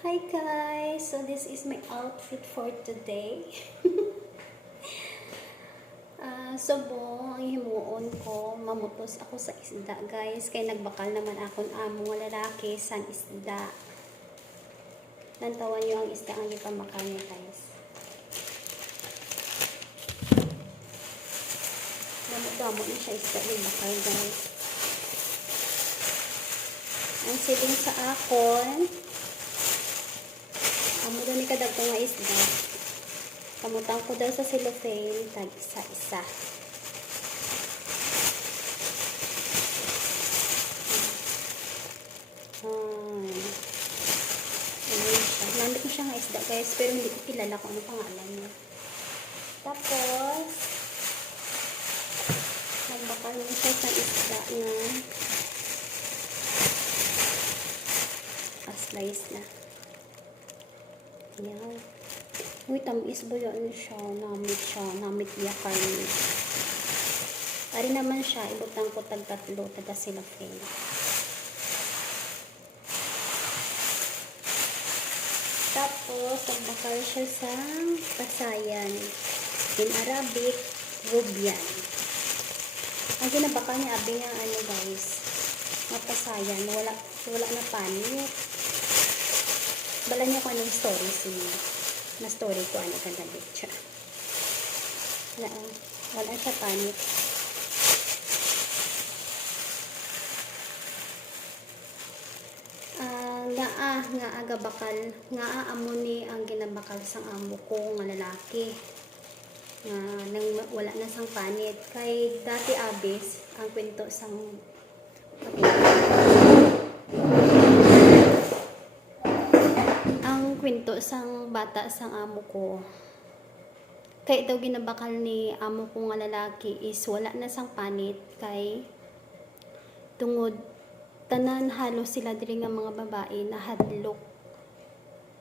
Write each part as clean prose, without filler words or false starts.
Hi guys! So this is my outfit for today. Subong, ang himuon ko, mamutos ako sa isda guys. Kaya nagbakal naman akong among lalaki sa isda. Nantawan nyo ang isda ang ipamakal niya guys. Namut-damot na siya isda yung bakal guys. Ang siling sa akon, amo daw ni kadag ko nga isda. Kamutang ko daw sa cellophane, tag isa-isa. Ayan siya. Nandito siya nga isda guys, pero hindi ko kilala kung ano pangalan niya. Tapos, nagbakal mo siya sa isda na slice na. Ayan. Uy, tamis ba yan siya? Namit niya karne. Ari naman siya, ibutang ko tag-tatlo, taga-cellophane. Tapos, nagbakal siya sa pasayan. In Arabic, rubyan. Ang ginabakal niya, abi niya, guys, mapasayan. Wala na panit. Bala niya ko anong story siya. Na story ko ano kagalit siya. Wala siya panit. Nga aga bakal, nga amo ni ang ginabakal sang amo ko nga lalaki. Nang wala na sang panit. Kay dati abis ang kwento sang kwento sang bata sang amo ko. Kay daw ginabakal ni amo ko nga lalaki is wala na sang panit kay tungod tanan halos sila diri nga mga babae na hadlok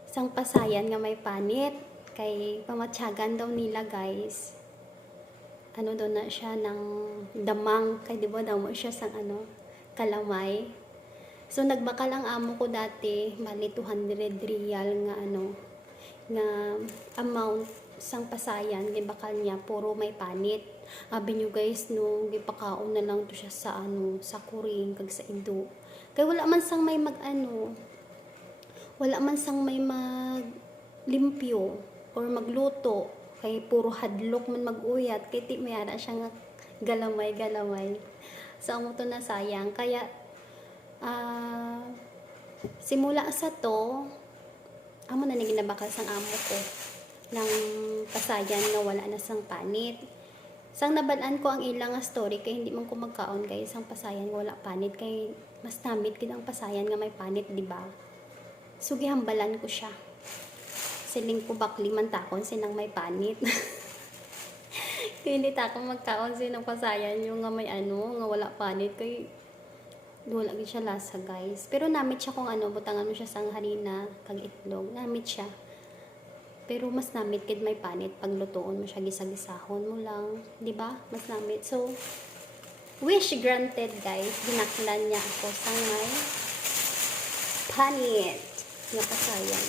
sang pasayan nga may panit kay pamatyagan daw nila guys. Ano daw na siya ng damang kay di ba daw mo siya sang kalamay. So nagbakal ang amo ko dati, bali 200 real nga nga amount sang pasayan gibakal niya puro may panit. Abi nyo guys no, gipakaon na lang to siya sa sa kuring kag sa ido. Kay wala man sang may wala man sang may maglimpyo or magluto. Kay puro hadlok man maguyat kay ti mayara siya nga galamay. So amo to na sayang kaya simula sa to amo na ginabakal sang amo ko ng pasayan nga wala na sang panit. Sang nabalaan ko ang ilang story kay hindi man ko magkaon guys sang pasayan nga wala panit kay mas namit gid ang pasayan nga may panit di ba? So gihambalan ko siya. Siling ko bakli man takon sinang may panit. Kaya hindi takon magkaon sinang pasayan yung nga may nga wala panit kay wala gid siya lasa guys. Pero namit siya kung butangan mo siya sang harina kag itlog. Namit siya. Pero mas namit gid may panit pag lutoon mo siya gisa-gisahon mo lang, di ba? Mas namit. So wish granted guys. Ginaklan niya ako sang may panit. Nga pasayan.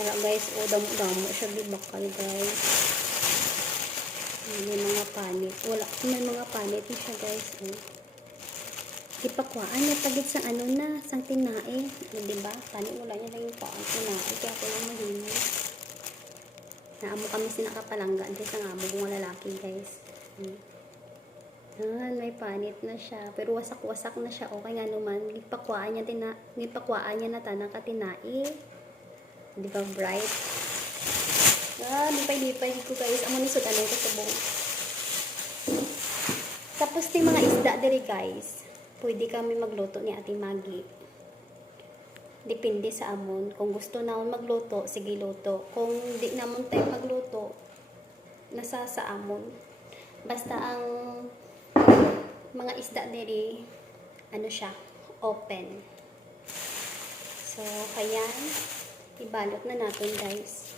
Wala guys, damo siya gibakal guys. May mga panit. May mga panit na siya guys. Ipakwaan niya pagit sa sang tinae. Diba? Panit wala niya lang yung tinae. Kaya ako lang mahimo. Naamo kami sinakapalangga. Dito sa amo kong lalaki guys. May panit na siya. Pero wasak-wasak na siya. Okay nga naman. Ipakwaan niya na tanang katinae. Diba bright? Lipay ko guys. Amo ni sud ko subong. Tapos yung mga isda diri guys. Pwede kami magluto ni Ate Maggie. Depende sa amon. Kung gusto naon magluto, sige luto. Kung di namon tayo magluto, nasa sa amon. Basta ang mga isda diri siya, open. So, kaya ibalot na natin guys.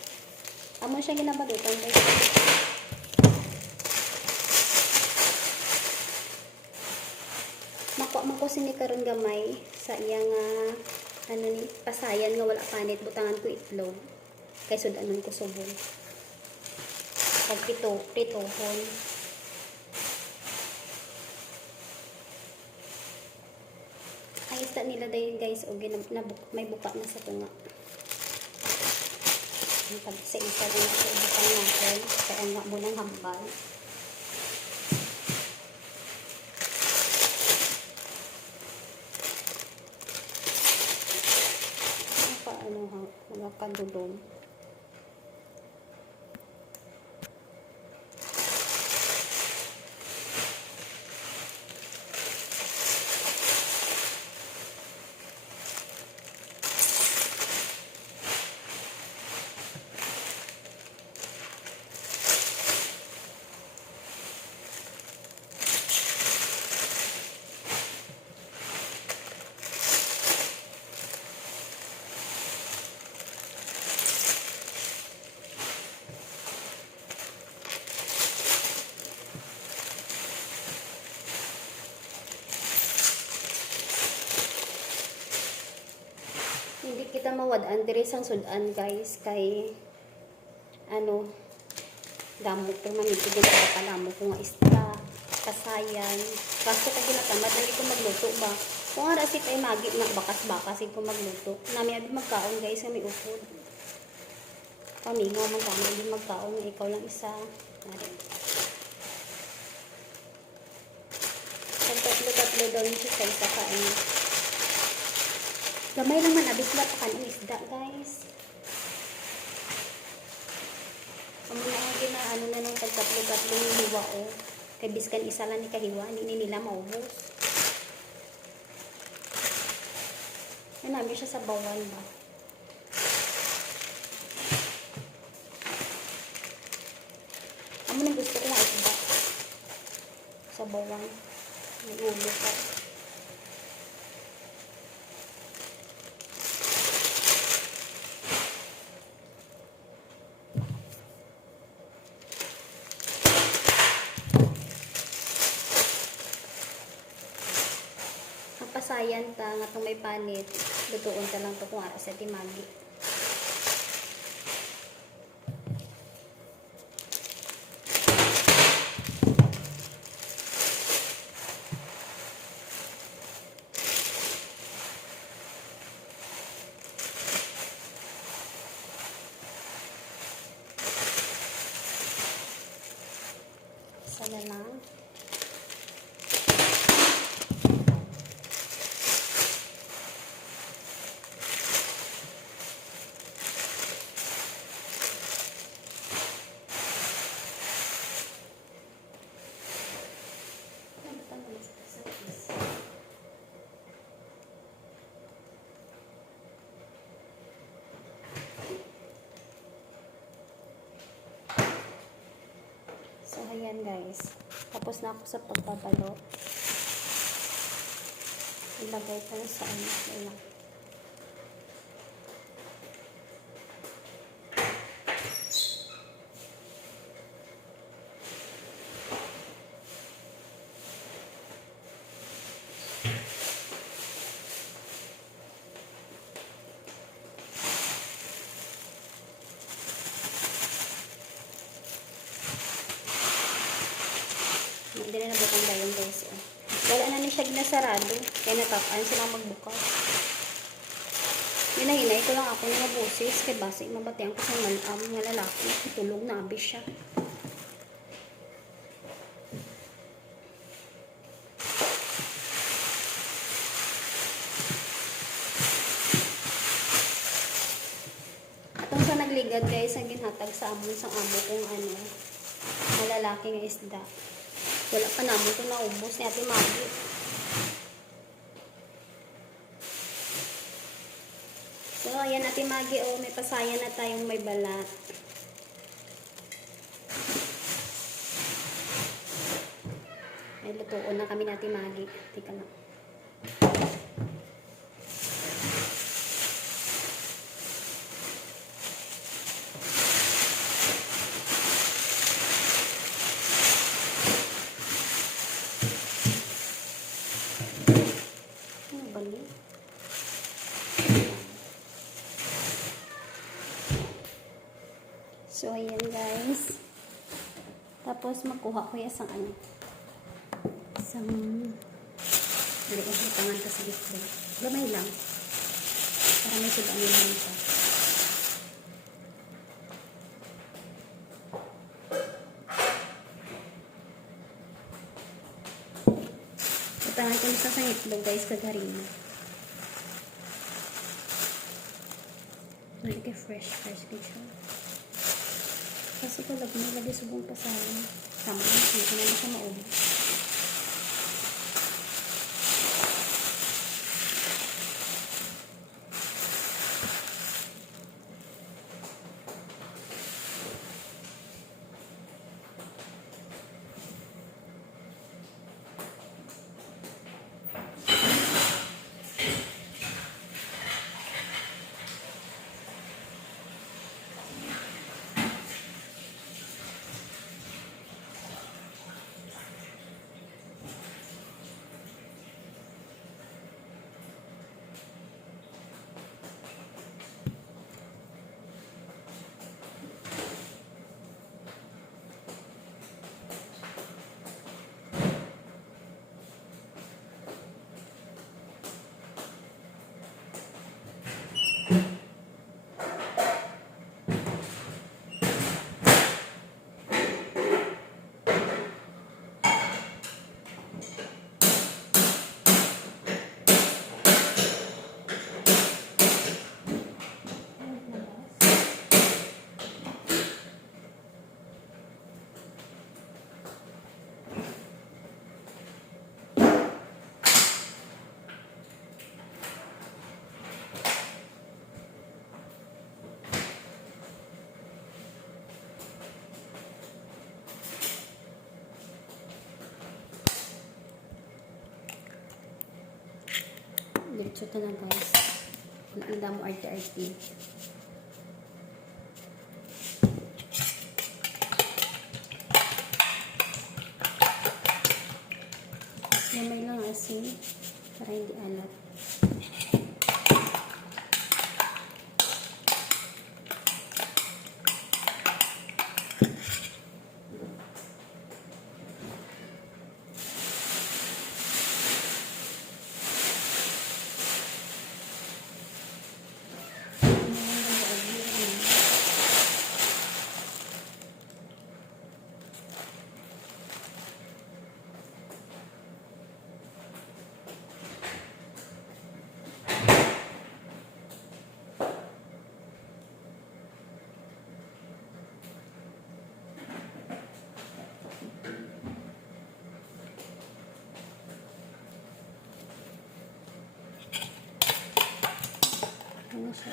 Amo siya ginabalutan guys. makuha man ko sini karon gamay sa iyang ano ni pasayan nga wala panit butangan ko itlog kay sudanon ko subong pag pritohon. Ang isda nila dayon guys og may buka na sa tunga. Pag sa isa rin sa ibutang natin kaya nga mo ng hambal. Paano ha? Wala ka dudong. Hindi kita mawad-an diri sang sudan guys kay ano damok pero manito din para palamo ko nga isda kasayan kaso kag ginatamad na ko magluto ba kung ara si tay magi na bakas-bakas ko magluto nami abi magkaon guys nga may upod pamingaw man kami abi magkaon ikaw lang isa nari tatlo daw siya sa isa kain. Gamay lang man abis lang pa kanong isda guys. Amo na ang ginaano na nung tagtatlo-tatlo yung hiwa o. Kay biskan isa lang ni kahiwa, hindi nila maubos. Yan namin siya sa bawal ba. Amo na gusto ko nga isda. Sa bawal. May ulo pa. Pasayan ta nga itong may panit lutuon ta lang ito kung ara sa timagi sana lang so ayan guys tapos na ako sa pagbabalot ilagay ko na sa ano ayan. Hindi na nabukang dayon guys. Wala na ni siya ginasarado. Kaya natakaan silang magbukas. Hinahinay ko lang ako ng mabusis. Kaya basi mabatihan ko sa malam ng lalaki. Tulog na abis siya. Atong sa nagligad guys, ang ginhatag sa amon sang amo kung ano, malalaki nga isda. Wala pa naman ito naubos ni Ate Maggie. So, ayan Ate Maggie, oh, may pasaya na tayong may balat. May lutuon na kami ni Ate Maggie. Tika lang. So, ayan guys. Tapos, makuha ko yung isang ano. Isang tangan kasi ito. Gamay lang. Para may sudan lang ito. Tangan ko sa itlog guys, kagarina. Lagi fresh kitchen. Kasi ko lagi subong pasalan. Tama na, hindi ko na siya maubos. Diretso ito na guys. Nakita mo arte-arte. Lamay lang asin para hindi alat. Ano siya?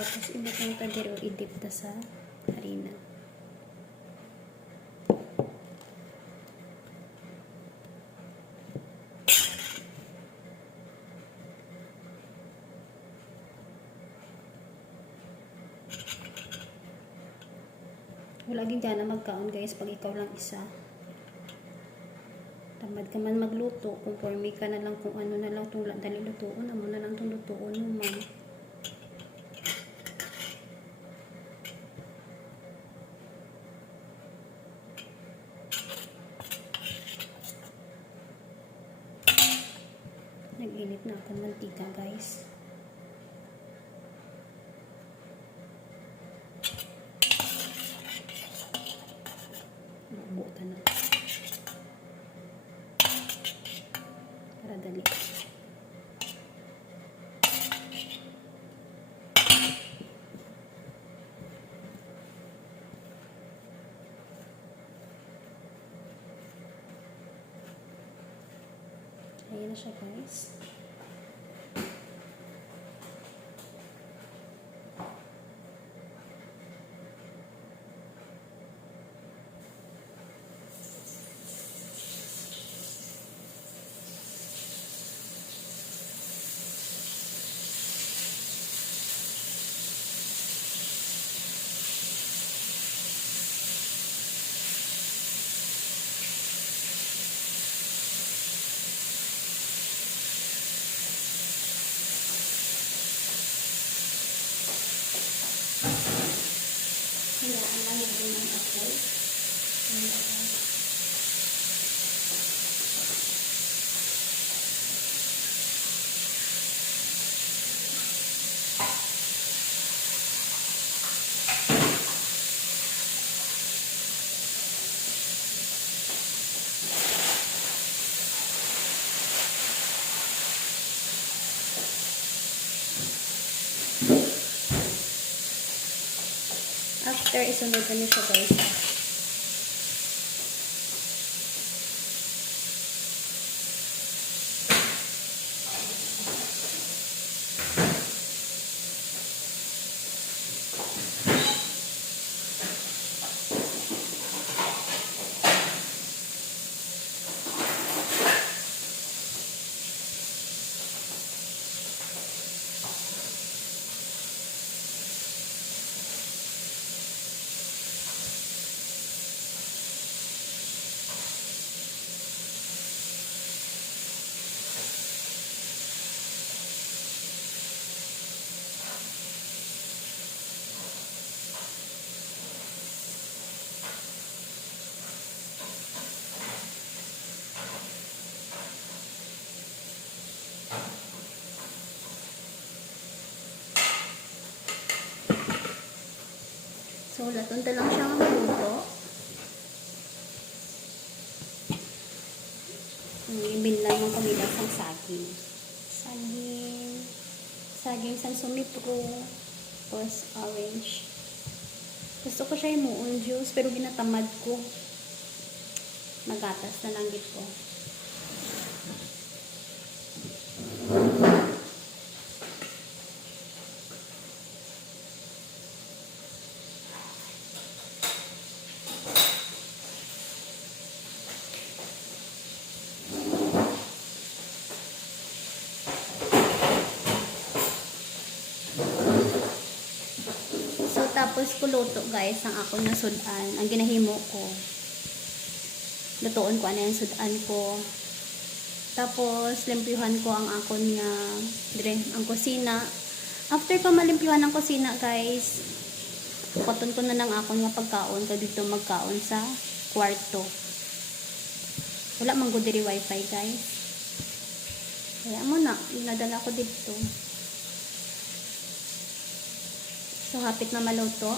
Tapos ibutang ka dito, i-dip ta sa harina. Wala gid na magkaon guys pag ikaw lang isa. Tamad ka man magluto, conforme ka na lang kung ano na lang itong dali lutuon, amo na lang itong lutuon mo ma'am. Nag-init na ako ng mantika guys. Buta na. Para dali. Ayan na siya guys. After, isunod na niyo siya guys. So, latunta lang siya maluto. Ibinlan mo kami lang sang saging. Saging sang sumipro. Tapos orange. Gusto ko siya imuon juice, pero ginatamad ko. Magatas na lang git ko. Tapos kuluto guys ang ako na sudan. Ang ginahimo ko. Lutuon ko ano yung sudan ko. Tapos limpyuhan ko ang akon nga ang kusina. After ko malimpyuhan ang kusina guys, pukuton ko na ng akon nga pagkaon ko dito magkaon sa kwarto. Wala man gud diri wifi guys. Kaya mo na, inadala ko dito. So, hapit na maluto.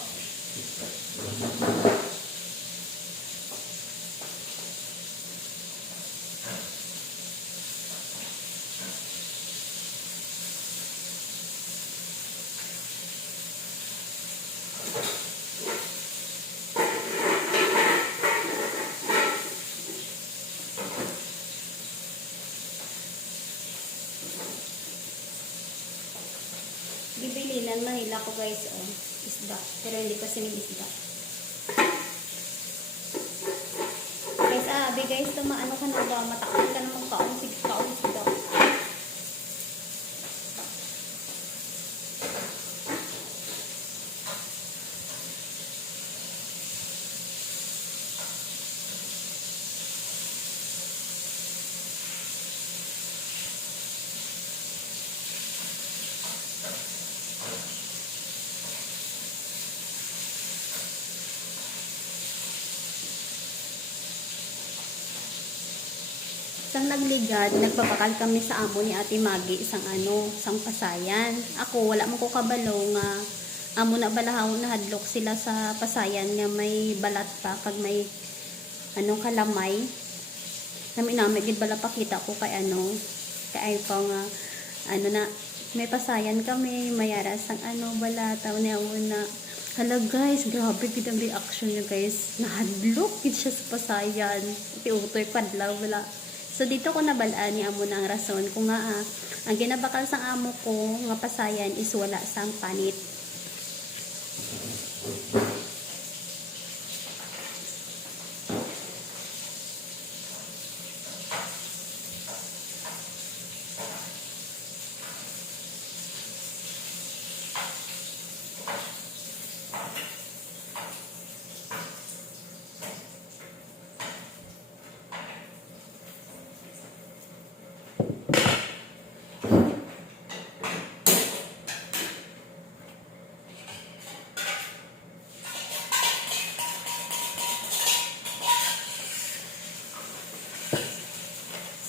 Bibilinan, mahila ko guys, oh, isda. Pero hindi ko sinig isda. Guys, guys, tumaano ka na ba? Matakot ka na magkaon isda. Sang nagligad, nagpapakal kami sa amo ni Ate Maggie isang pasayan. Ako, wala mo ko kabalo nga amo na balahaw na hadlok sila sa pasayan nga may balat pa kag may kalamay. Nami gid bala pakita ko kay kay ko nga na may pasayan kami, mayara sang balataw niya una. Hala guys, grabe gid ang reaction niya guys. Nahadlok gid siya sa pasayan. Tiutoy padlaw wala. So, dito ko nabalaan ni amo na ang rason kung nga ang ginabakal sa amo ko nga pasayan is wala sang panit.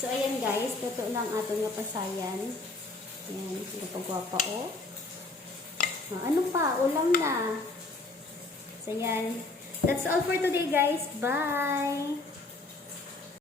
So, ayan guys, totoo lang ato nga pasayan. Ayan, napagwapa o. Ano pa? Ulam na. So, ayan. That's all for today guys. Bye!